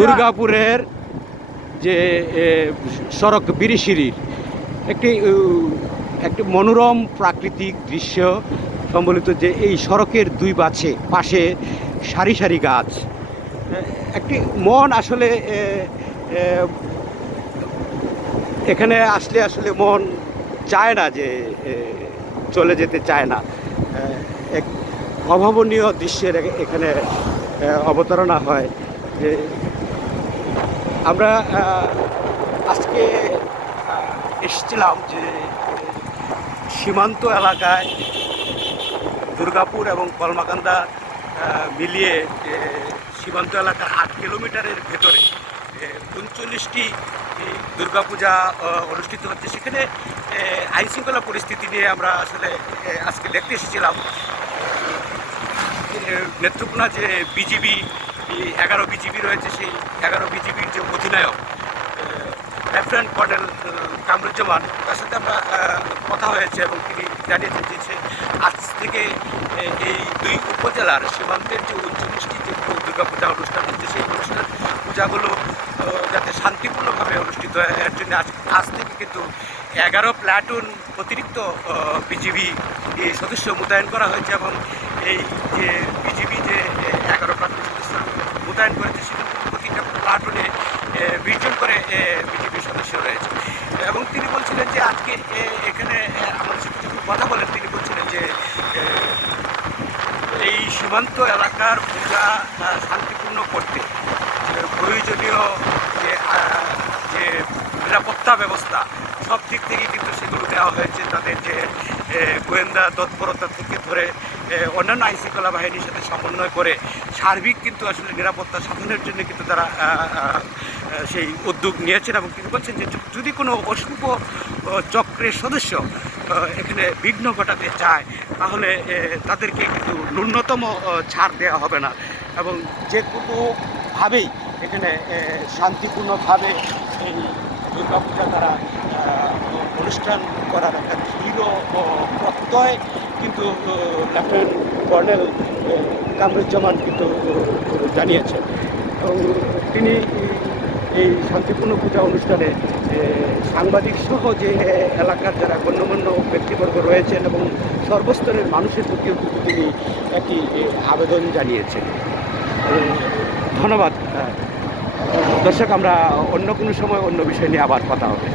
দুর্গাপুরের যে সড়ক বিরিশিরির একটি একটি মনোরম প্রাকৃতিক দৃশ্য সম্বলিত যে এই সড়কের দুই বাছে, পাশে সারি সারি গাছ। একটি মন আসলে এখানে আসলে আসলে মন চায় না যে চলে যেতে চায় না। এক অভাবনীয় দৃশ্যের এখানে অবতারণা হয়। যে আমরা আজকে এসেছিলাম যে সীমান্ত এলাকায় দুর্গাপুর এবং কলমাকান্দা মিলিয়ে সীমান্ত এলাকার আট কিলোমিটারের ভেতরে উনচল্লিশটি দুর্গাপূজা অনুষ্ঠিত হচ্ছে। সেখানে আইন শৃঙ্খলা পরিস্থিতি নিয়ে আমরা আসলে আজকে দেখতে এসেছিলাম। নেত্রকোনা যে বিজিবি এগারো বিজিবি রয়েছে, সেই এগারো বিজিবির যে অধিনায়ক লেফটেন্যান্ট কর্নেল কামরুজ্জামান, তার সাথে আমরা কথা হয়েছে এবং তিনি জানিয়েছেন যে আজ থেকে এই দুই উপজেলার সীমান্তের যে উনচল্লিশটি যে দুর্গাপূজা অনুষ্ঠান হচ্ছে, সেই অনুষ্ঠান পূজাগুলো যাতে শান্তিপূর্ণভাবে অনুষ্ঠিত হয়, এর জন্য আজ আজ থেকে কিন্তু এগারো প্ল্যাটুন অতিরিক্ত বিজিবি সদস্য মোতায়েন করা হয়েছে এবং এই যে বিজিবি যে মোতায়েন করেছে, সেখানে কিন্তু প্রতিটা প্লাটুনে বিশ জন করে বিজেপি সদস্য রয়েছে। এবং তিনি বলছিলেন যে আজকে এখানে আমাদের সাথে যখন কথা বলেন, তিনি বলছিলেন যে এই সীমান্ত এলাকার পূজা শান্তিপূর্ণ করতে প্রয়োজনীয় যে যে নিরাপত্তা ব্যবস্থা, সব দিক থেকে কিন্তু সেগুলো দেওয়া হয়েছে। তাদের যে গোয়েন্দা তৎপরতা থেকে ধরে অন্যান্য আইন শৃঙ্খলা বাহিনীর সাথে সমন্বয় করে সার্বিক কিন্তু আসলে নিরাপত্তা সাধনের জন্য কিন্তু তারা সেই উদ্যোগ নিয়েছেন এবং তিনি বলছেন যে যদি কোনো অশুভ চক্রের সদস্য এখানে বিঘ্ন ঘটাতে চায়, তাহলে তাদেরকে কিন্তু ন্যূনতম ছাড় দেওয়া হবে না এবং যে কোনোভাবেই এখানে শান্তিপূর্ণভাবে এই দুর্গাপূজা তারা অনুষ্ঠান করার একটা দৃঢ় প্রত্যয় কিন্তু লেফটেন্যান্ট কর্নেল কামরুজ্জামান কিন্তু জানিয়েছেন এবং তিনি এই শান্তিপূর্ণ পূজা অনুষ্ঠানে সাংবাদিক সহ যে এলাকার যারা গণ্যমান্য ব্যক্তিবর্গ রয়েছেন এবং সর্বস্তরের মানুষের প্রতিও কিন্তু তিনি একটি আবেদন জানিয়েছেন ধন্যবাদ। দর্শক, আমরা অন্য কোনো সময় অন্য বিষয় নিয়ে আবার কথা হবে